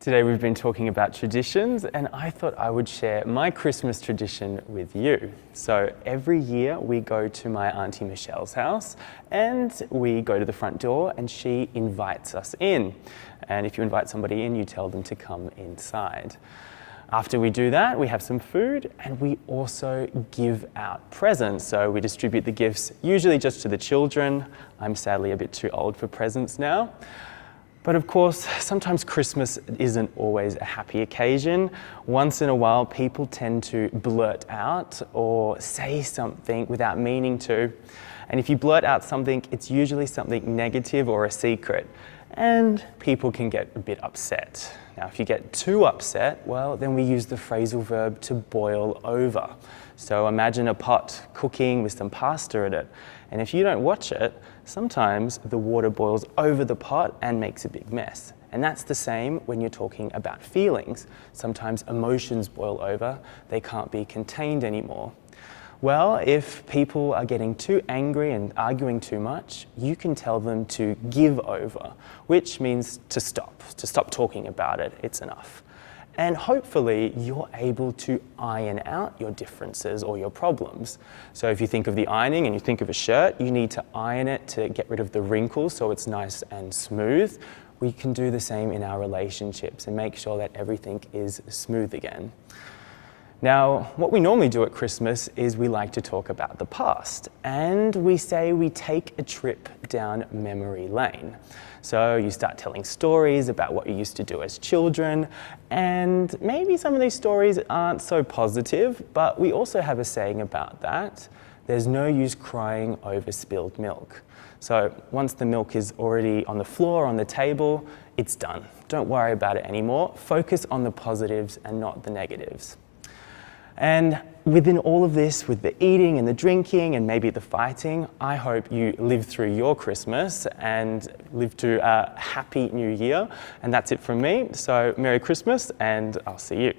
Today we've been talking about traditions, and I thought I would share my Christmas tradition with you. So every year we go to my Auntie Michelle's house and we go to the front door and she invites us in. And if you invite somebody in, you tell them to come inside. After we do that, we have some food and we also give out presents. So we distribute the gifts usually just to the children. I'm sadly a bit too old for presents now. But of course, sometimes Christmas isn't always a happy occasion. Once in a while, people tend to blurt out or say something without meaning to. And if you blurt out something, it's usually something negative or a secret. And people can get a bit upset. Now, if you get too upset, well, then we use the phrasal verb to boil over. So imagine a pot cooking with some pasta in it. And if you don't watch it, sometimes the water boils over the pot and makes a big mess. And that's the same when you're talking about feelings. Sometimes emotions boil over, they can't be contained anymore. Well, if people are getting too angry and arguing too much, you can tell them to give over, which means to stop talking about it, it's enough. And hopefully you're able to iron out your differences or your problems. So if you think of the ironing and you think of a shirt, you need to iron it to get rid of the wrinkles so it's nice and smooth. We can do the same in our relationships and make sure that everything is smooth again. Now, what we normally do at Christmas is we like to talk about the past, and we say we take a trip down memory lane. So you start telling stories about what you used to do as children, and maybe some of these stories aren't so positive, but we also have a saying about that. There's no use crying over spilled milk. So once the milk is already on the floor, on the table, it's done. Don't worry about it anymore. Focus on the positives and not the negatives. And within all of this, with the eating and the drinking and maybe the fighting, I hope you live through your Christmas and live to a happy new year. And that's it from me. So Merry Christmas, and I'll see you.